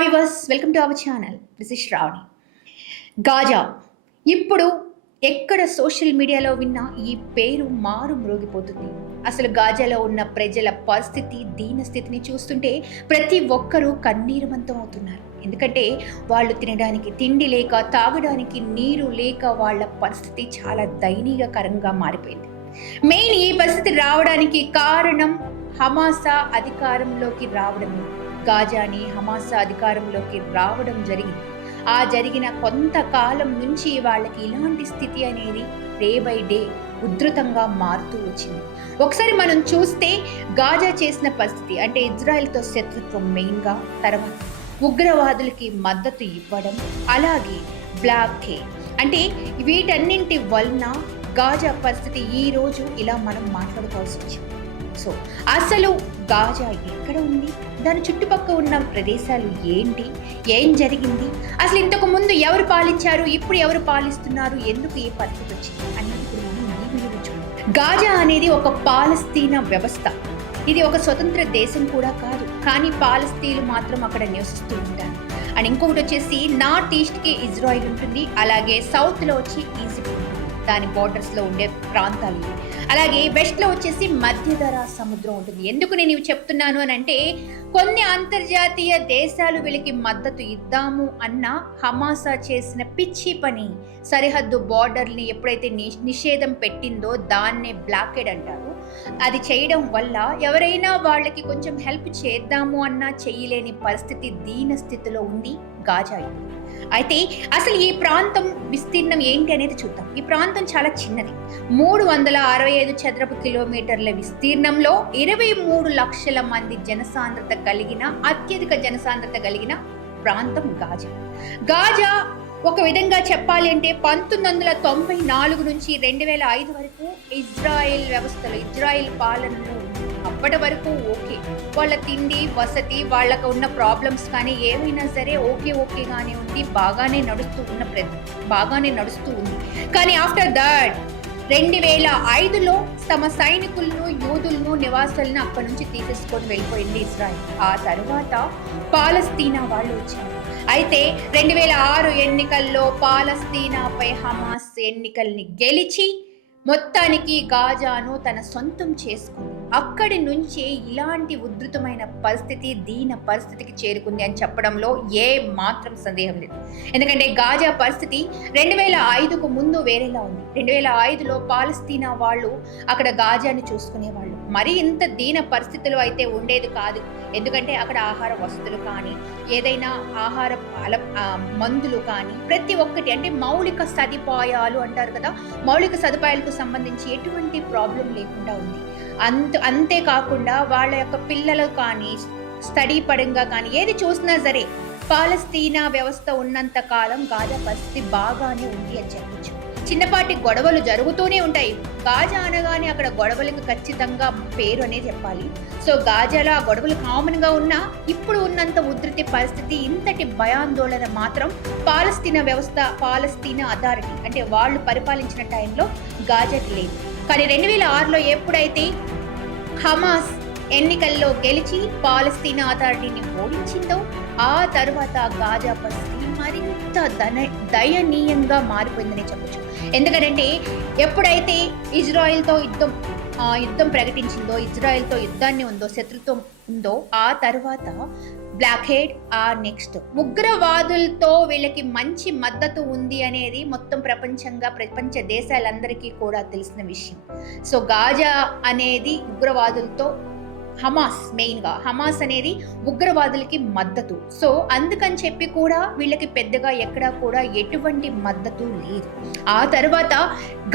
Hi viewers welcome to our channel this is Sravani Gaza ఇప్పుడు ఎక్కడ social మీడియాలో విన్నా ఈ పేరు మారు మ్రోగిపోతుంది. అసలు గాజాలో ఉన్న ప్రజల పరిస్థితి దీన స్థితిని చూస్తుంటే ప్రతి ఒక్కరూ కన్నీరుమంతం అవుతున్నారు. ఎందుకంటే వాళ్ళు తినడానికి తిండి లేక తాగడానికి నీరు లేక వాళ్ళ పరిస్థితి చాలా దయనీయకరంగా మారిపోయింది. మెయిన్ ఈ పరిస్థితి రావడానికి కారణం హమాసా అధికారంలోకి రావడమే. గాజాని హమాసా అధికారంలోకి రావడం జరిగింది. ఆ జరిగిన కొంతకాలం నుంచి వాళ్ళకి ఇలాంటి స్థితి అనేది డే బై డే ఉధృతంగా మారుతూ వచ్చింది. ఒకసారి మనం చూస్తే గాజా చేసిన పరిస్థితి అంటే ఇజ్రాయెల్తో శత్రుత్వం మెయిన్గా తర్వాత ఉగ్రవాదులకి మద్దతు ఇవ్వడం అలాగే బ్లాక్ అంటే వీటన్నింటి వలన గాజా పరిస్థితి ఈ రోజు ఇలా మనం మాట్లాడుకోవాల్సి వచ్చింది. సో అసలు గాజా ఎక్కడ ఉంది? దాని చుట్టుపక్కల ఉన్న ప్రదేశాలు ఏంటి? ఏం జరిగింది? అసలు ఇంతకు ముందు ఎవరు పాలించారు ఇప్పుడు ఎవరు పాలిస్తున్నారు? ఎందుకు ఏ పరిస్థితి వచ్చింది? అనేది ఇప్పుడు మనం ఈ గాజా అనేది ఒక పాలస్తీనా వ్యవస్థ. ఇది ఒక స్వతంత్ర దేశం కూడా కాదు. కానీ పాలస్తీన్లు మాత్రం అక్కడ నివసిస్తూ ఉంటారు. అండ్ ఇంకొకటి వచ్చేసి నార్త్ ఈస్ట్కి ఇజ్రాయిల్ ఉంటుంది. అలాగే సౌత్లో వచ్చి ఈజిప్ట్ ఉంటుంది. దాని బోర్డర్స్లో ఉండే ప్రాంతాలు ఇవి. అలాగే వెస్ట్లో వచ్చేసి మధ్యధర సముద్రం ఉంటుంది. ఎందుకు నేను ఇవి చెప్తున్నాను అని అంటే కొన్ని అంతర్జాతీయ దేశాలు వీళ్ళకి మద్దతు ఇద్దాము అన్న హమాసా చేసిన పిచ్చి పని సరిహద్దు బార్డర్ని ఎప్పుడైతే ని- నిషేధం పెట్టిందో దాన్నే బ్లాకెడ్ అంటారు. అది చేయడం వల్ల ఎవరైనా వాళ్ళకి కొంచెం హెల్ప్ చేద్దాము అన్నా చేయలేని పరిస్థితి దీన స్థితిలో ఉంది గాజా అయితే అసలు ఈ ప్రాంతం విస్తీర్ణం ఏంటి అనేది చూద్దాం. ఈ ప్రాంతం చాలా చిన్నది. మూడు వందల అరవై ఐదు చదరపు కిలోమీటర్ల విస్తీర్ణంలో ఇరవై మూడు లక్షల మంది జనసాంద్రత కలిగిన అత్యధిక జనసాంద్రత కలిగిన ప్రాంతం గాజా. గాజా ఒక విధంగా చెప్పాలి అంటే పంతొమ్మిది వందల తొంభై నాలుగు నుంచి రెండు వేల ఐదు వరకు ఇజ్రాయెల్ వ్యవస్థలో ఇజ్రాయెల్ పాలనలో ఉంది. వరకు ఓకే. వాళ్ళ తిండి వసతి వాళ్ళకు ఉన్న ప్రాబ్లమ్స్ కానీ ఏమైనా సరే ఓకే ఓకేగానే ఉంది బాగానే నడుస్తూ ఉన్న ప్ర బాగానే నడుస్తూ ఉంది. కానీ ఆఫ్టర్ దట్ రెండు వేల ఐదులో తమ సైనికులను యూదులను నివాసాలను అక్కడి నుంచి తీసేసుకొని వెళ్ళిపోయింది ఇజ్రాయెల్. ఆ తర్వాత పాలస్తీనా వాళ్ళు వచ్చారు. అయితే రెండు వేల ఆరు ఎన్నికల్లో పాలస్తీనాపై హమాస్ ఎన్నికల్ని గెలిచి మొత్తానికి గాజాను తన సొంతం చేసుకుంది. అక్కడి నుంచి ఇలాంటి ఉధృతమైన పరిస్థితి దీన పరిస్థితికి చేరుకుంది అని చెప్పడంలో ఏ మాత్రం సందేహం లేదు. ఎందుకంటే గాజా పరిస్థితి రెండు వేల ఐదుకు ముందు వేరేలా ఉంది. రెండు వేల ఐదులో పాలస్తీనా వాళ్ళు అక్కడ గాజాని చూసుకునేవాళ్ళు. మరి ఇంత దీన పరిస్థితులు అయితే ఉండేది కాదు. ఎందుకంటే అక్కడ ఆహార వసతులు కానీ ఏదైనా ఆహార అల మందులు కానీ ప్రతి ఒక్కటి అంటే మౌలిక సదుపాయాలు అంటారు కదా మౌలిక సదుపాయాలకు సంబంధించి ఎటువంటి ప్రాబ్లం లేకుండా ఉంది. అంత అంతేకాకుండా వాళ్ళ యొక్క పిల్లలు కానీ స్టడీ పరంగా కానీ ఏది చూసినా సరే పాలస్తీనా వ్యవస్థ ఉన్నంత కాలం గాజా పరిస్థితి బాగానే ఉంది అని చెప్పచ్చు. చిన్నపాటి గొడవలు జరుగుతూనే ఉంటాయి. గాజా అనగానే అక్కడ గొడవలకు ఖచ్చితంగా పేరు అనే చెప్పాలి. సో గాజాలో ఆ గొడవలు కామన్గా ఉన్నా ఇప్పుడు ఉన్నంత ఉధృతి పరిస్థితి ఇంతటి భయాందోళన మాత్రం పాలస్తీనా వ్యవస్థ పాలస్తీనా అథారిటీ అంటే వాళ్ళు పరిపాలించిన టైంలో గాజాకి లేదు. కానీ రెండు వేల ఆరులో ఎప్పుడైతే హమాస్ ఎన్నికల్లో గెలిచి పాలస్తీనా అథారిటీని ఓడించిందో ఆ తర్వాత గాజా పరిస్థితి మరింత దన దయనీయంగా మారిపోయిందని చెప్పొచ్చు. ఎందుకంటే ఎప్పుడైతే ఇజ్రాయెల్తో యుద్ధం ఆ, యుద్ధం ప్రకటించిందో ఇజ్రాయెల్తో యుద్ధాన్ని ఉందో శత్రుత్వం ఉందో ఆ తర్వాత బ్లాక్ హెడ్ ఆర్ నెక్స్ట్. ఉగ్రవాదులతో వీళ్ళకి మంచి మద్దతు ఉంది అనేది మొత్తం ప్రపంచంగా ప్రపంచ దేశాలందరికీ కూడా తెలిసిన విషయం. సో గాజా అనేది ఉగ్రవాదులతో హమాస్ మెయిన్గా. హమాస్ అనేది ఉగ్రవాదులకి మద్దతు. సో అందుకని చెప్పి కూడా వీళ్ళకి పెద్దగా ఎక్కడా కూడా ఎటువంటి మద్దతు లేదు. ఆ తర్వాత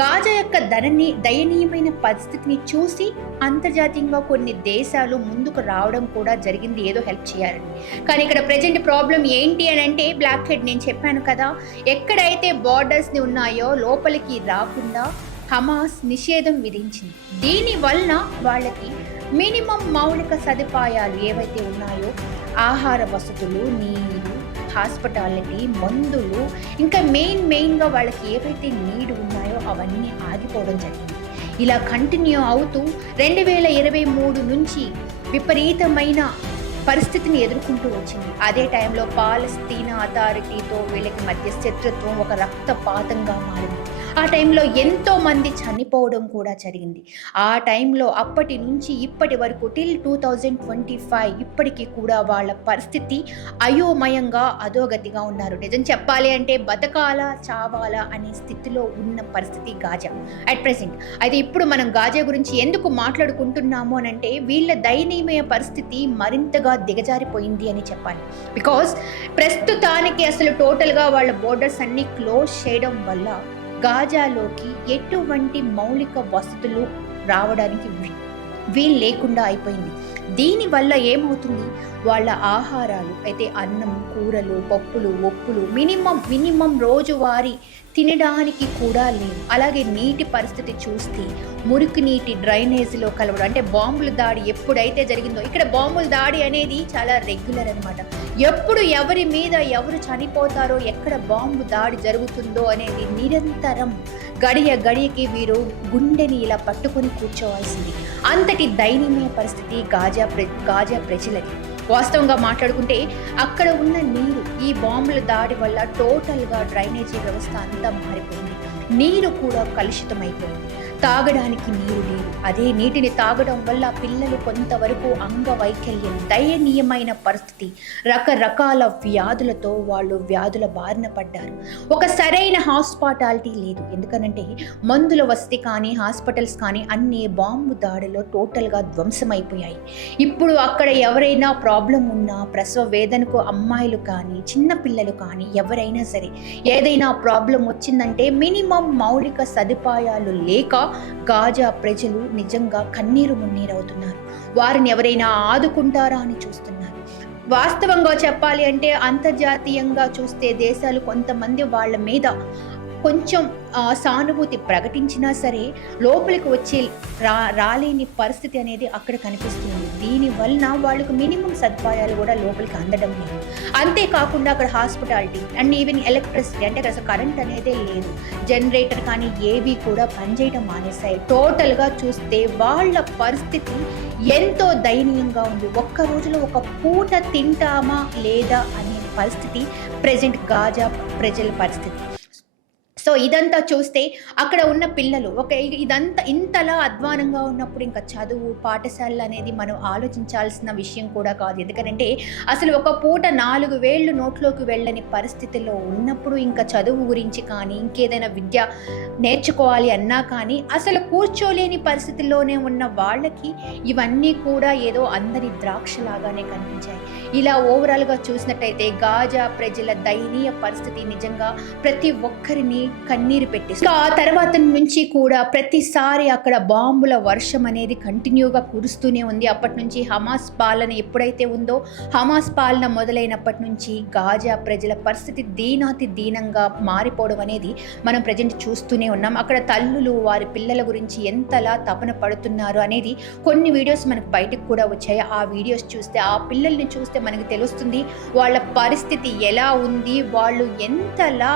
గాజా యొక్క ధనని దయనీయమైన పరిస్థితిని చూసి అంతర్జాతీయంగా కొన్ని దేశాలు ముందుకు రావడం కూడా జరిగింది. ఏదో హెల్ప్ చేయాలని. కానీ ఇక్కడ ప్రజెంట్ ప్రాబ్లం ఏంటి అని అంటే బ్లాక్ హెడ్ నేను చెప్పాను కదా ఎక్కడైతే బార్డర్స్ని ఉన్నాయో లోపలికి రాకుండా హమాస్ నిషేధం విధించింది. దీని వలన వాళ్ళకి మినిమం మౌలిక సదుపాయాలు ఏవైతే ఉన్నాయో ఆహార వసతులు నీరు హాస్పిటాలిటీ మందులు ఇంకా మెయిన్ మెయిన్గా వాళ్ళకి ఏవైతే నీడ్ ఉన్నాయో అవన్నీ ఆగిపోవడం జరిగింది. ఇలా కంటిన్యూ అవుతూ రెండు వేల ఇరవై మూడు నుంచి విపరీతమైన పరిస్థితిని ఎదుర్కొంటూ వచ్చింది. అదే టైంలో పాలస్తీనా అథారిటీతో వీళ్ళకి మధ్య శత్రుత్వం ఒక రక్తపాతంగా మారింది. ఆ టైంలో ఎంతో మంది చనిపోవడం కూడా జరిగింది. ఆ టైంలో అప్పటి నుంచి ఇప్పటి వరకు till two thousand twenty five ఇప్పటికీ కూడా వాళ్ళ పరిస్థితి అయోమయంగా అధోగతిగా ఉన్నారు. నిజం చెప్పాలి అంటే బతకాలా చావాలా అనే స్థితిలో ఉన్న పరిస్థితి గాజా అట్ ప్రెసెంట్ అయితే ఇప్పుడు మనం గాజా గురించి ఎందుకు మాట్లాడుకుంటున్నాము అని అంటే వీళ్ళ దయనీయమైన పరిస్థితి మరింతగా దిగజారిపోయింది అని చెప్పాలి. బికాస్ ప్రస్తుతానికి అసలు టోటల్గా వాళ్ళ బోర్డర్స్ అన్ని క్లోజ్ చేయడం వల్ల గాజాలోకి ఎటువంటి మౌలిక వసతులు రావడానికి వీలు లేకుండా అయిపోయింది. దీనివల్ల ఏమవుతుంది? వాళ్ళ ఆహారాలు అయితే అన్నం కూరలు పప్పులు ఒప్పులు మినిమం మినిమం రోజువారీ తినడానికి కూడా లేవు. అలాగే నీటి పరిస్థితి చూస్తే మురికి నీటి డ్రైనేజీలో కలవడం అంటే బాంబుల దాడి ఎప్పుడైతే జరిగిందో ఇక్కడ బాంబుల దాడి అనేది చాలా రెగ్యులర్ అన్నమాట. ఎప్పుడు ఎవరి మీద ఎవరు చనిపోతారో ఎక్కడ బాంబు దాడి జరుగుతుందో అనేది నిరంతరం గడియ గడియకి వీరు గుండెని ఇలా పట్టుకొని కూర్చోవాల్సింది. అంతటి దయనీయ పరిస్థితి గాజా ప్ర గాజా ప్రజలది. వాస్తవంగా మాట్లాడుకుంటే అక్కడ ఉన్న నీరు ఈ బాంబుల దాడి వల్ల టోటల్గా డ్రైనేజీ వ్యవస్థ అంతా మారిపోయింది. నీరు కూడా కలుషితమైపోయింది. తాగడానికి నీరు లేదు. అదే నీటిని తాగడం వల్ల పిల్లలు కొంతవరకు అంగవైకల్యం దయనీయమైన పరిస్థితి. రకరకాల వ్యాధులతో వాళ్ళు వ్యాధుల బారిన పడ్డారు. ఒక సరైన హాస్పిటాలిటీ లేదు. ఎందుకనంటే మందుల వసతి కానీ హాస్పిటల్స్ కానీ అన్ని బాంబు దాడిలో టోటల్గా ధ్వంసమైపోయాయి. ఇప్పుడు అక్కడ ఎవరైనా ప్రాబ్లం ఉన్నా ప్రసవ వేదనకు అమ్మాయిలు కానీ చిన్న పిల్లలు కానీ ఎవరైనా సరే ఏదైనా ప్రాబ్లం వచ్చిందంటే మినిమం మౌలిక సదుపాయాలు లేక గాజా ప్రజలు నిజంగా కన్నీరు మున్నీరవుతున్నారు. వారిని ఎవరైనా ఆదుకుంటారా అని చూస్తున్నారు. వాస్తవంగా చెప్పాలి అంటే అంతర్జాతీయంగా చూస్తే దేశాలు కొంతమంది వాళ్ళ మీద కొంచెం సానుభూతి ప్రకటించినా సరే లోపలికి వచ్చి రా రాలేని పరిస్థితి అనేది అక్కడ కనిపిస్తుంది. దీని వలన వాళ్ళకు మినిమం సదుపాయాలు కూడా లోపలికి అందడం లేదు. అంతేకాకుండా అక్కడ హాస్పిటాలిటీ అండ్ ఈవెన్ ఎలక్ట్రిసిటీ అంటే అసలు కరెంట్ అనేదే లేదు. జనరేటర్ కానీ ఏవి కూడా పనిచేయడం మానేశాయి. టోటల్గా చూస్తే వాళ్ళ పరిస్థితి ఎంతో దయనీయంగా ఉంది. ఒక్క రోజులో ఒక పూట తింటామా లేదా అనే పరిస్థితి ప్రజెంట్ గాజా ప్రజల పరిస్థితి. సో ఇదంతా చూస్తే అక్కడ ఉన్న పిల్లలు ఒక ఇదంతా ఇంతలా అధ్వానంగా ఉన్నప్పుడు ఇంకా చదువు పాఠశాలలు అనేది మనం ఆలోచించాల్సిన విషయం కూడా కాదు. ఎందుకంటే అసలు ఒక పూట నాలుగు వేళ్ళు నోట్లోకి వెళ్ళని పరిస్థితుల్లో ఉన్నప్పుడు ఇంకా చదువు గురించి కానీ ఇంకేదైనా విద్య నేర్చుకోవాలి అన్నా కానీ అసలు కూర్చోలేని పరిస్థితుల్లోనే ఉన్న వాళ్ళకి ఇవన్నీ కూడా ఏదో అందరి ద్రాక్షలాగానే కనిపించాయి. ఇలా ఓవరాల్గా చూసినట్టయితే గాజా ప్రజల దయనీయ పరిస్థితి నిజంగా ప్రతి ఒక్కరిని కన్నీరు పెట్టేసి ఆ తర్వాత నుంచి కూడా ప్రతిసారి అక్కడ బాంబుల వర్షం అనేది కంటిన్యూగా కురుస్తూనే ఉంది. అప్పటి నుంచి హమాస్ పాలన ఎప్పుడైతే ఉందో హమాస్ పాలన మొదలైనప్పటి నుంచి గాజా ప్రజల పరిస్థితి దీనాతి దీనంగా మారిపోవడం అనేది మనం ప్రజెంట్ చూస్తూనే ఉన్నాం. అక్కడ తల్లులు వారి పిల్లల గురించి ఎంతలా తపన పడుతున్నారు అనేది కొన్ని వీడియోస్ మనకు బయటకు కూడా వచ్చాయి. ఆ వీడియోస్ చూస్తే ఆ పిల్లల్ని చూస్తే మనకి తెలుస్తుంది వాళ్ళ పరిస్థితి ఎలా ఉంది వాళ్ళు ఎంతలా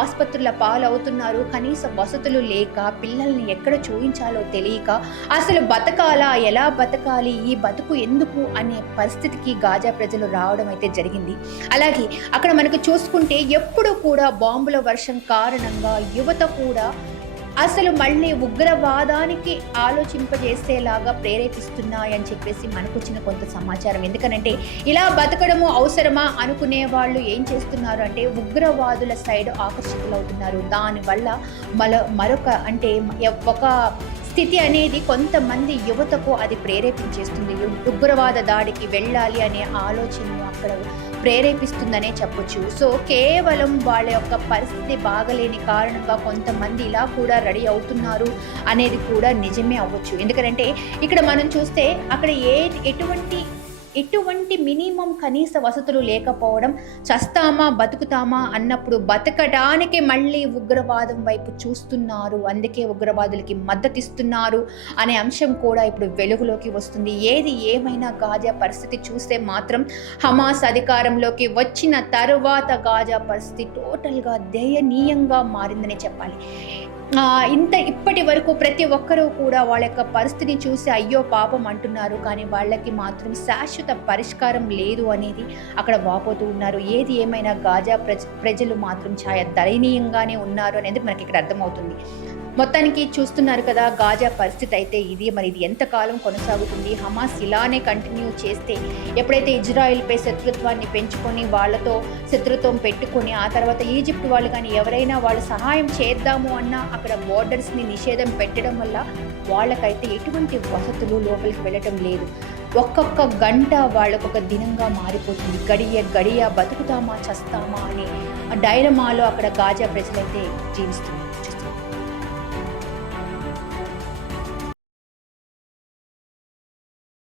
ఆసుపత్రుల పాలవుతున్నారు కనీస వసతులు లేక పిల్లల్ని ఎక్కడ చూపించాలో తెలియక అసలు బతకాలా? ఎలా బతకాలి? ఈ బతుకు ఎందుకు? అనే పరిస్థితికి గాజా ప్రజలు రావడం అయితే జరిగింది. అలాగే అక్కడ మనకు చూసుకుంటే ఎప్పుడు కూడా బాంబుల వర్షం కారణంగా యువత కూడా అసలు మళ్ళీ ఉగ్రవాదానికి ఆలోచింపజేసేలాగా ప్రేరేపిస్తున్నాయని చెప్పేసి మనకు వచ్చిన కొంత సమాచారం. ఎందుకనంటే ఇలా బతకడము అవసరమా అనుకునే వాళ్ళు ఏం చేస్తున్నారు అంటే ఉగ్రవాదుల సైడ్ ఆకర్షితులవుతున్నారు. దానివల్ల మల మరొక అంటే ఒక స్థితి అనేది కొంతమంది యువతకు అది ప్రేరేపించేస్తుంది. ఉగ్రవాద దాడికి వెళ్ళాలి అనే ఆలోచనను అక్కడ ప్రేరేపిస్తుందనే చెప్పొచ్చు. సో కేవలం వాళ్ళ యొక్క పరిస్థితి బాగలేని కారణంగా కొంతమంది ఇలా కూడా రెడీ అవుతున్నారు అనేది కూడా నిజమే అవ్వచ్చు. ఎందుకంటే ఇక్కడ మనం చూస్తే అక్కడ ఏ ఎటువంటి ఎటువంటి మినిమం కనీస వసతులు లేకపోవడం చస్తామా బతుకుతామా అన్నప్పుడు బతకడానికి మళ్ళీ ఉగ్రవాదం వైపు చూస్తున్నారు. అందుకే ఉగ్రవాదులకి మద్దతిస్తున్నారు అనే అంశం కూడా ఇప్పుడు వెలుగులోకి వస్తుంది. ఏది ఏమైనా గాజా పరిస్థితి చూస్తే మాత్రం హమాస్ అధికారంలోకి వచ్చిన తరువాత గాజా పరిస్థితి టోటల్గా దయనీయంగా మారిందని చెప్పాలి. ఇంత ఇప్పటి వరకు ప్రతి ఒక్కరూ కూడా వాళ్ళ యొక్క పరిస్థితిని చూసి అయ్యో పాపం అంటున్నారు. కానీ వాళ్ళకి మాత్రం శాశ్వత పరిష్కారం లేదు అనేది అక్కడ వాపోతూ ఉన్నారు. ఏది ఏమైనా గాజా ప్రజ ప్రజలు మాత్రం ఛాయ దయనీయంగానే ఉన్నారు అనేది మనకి ఇక్కడ అర్థమవుతుంది. మొత్తానికి చూస్తున్నారు కదా గాజా పరిస్థితి అయితే ఇది. మరి ఇది ఎంతకాలం కొనసాగుతుంది? హమాస్ ఇలానే కంటిన్యూ చేస్తే ఎప్పుడైతే ఇజ్రాయిల్పై శత్రుత్వాన్ని పెంచుకొని వాళ్ళతో శత్రుత్వం పెట్టుకొని ఆ తర్వాత ఈజిప్ట్ వాళ్ళు కానీ ఎవరైనా వాళ్ళు సహాయం చేద్దాము అన్నా అక్కడ బోర్డర్స్ని నిషేధం పెట్టడం వల్ల వాళ్ళకైతే ఎటువంటి వసతులు లోపలికి వెళ్ళటం లేదు. ఒక్కొక్క గంట వాళ్ళకొక దినంగా మారిపోతుంది. గడియ గడియ బతుకుతామా చస్తామా అని డైరమాలో అక్కడ గాజా ప్రజలైతే జీవిస్తుంది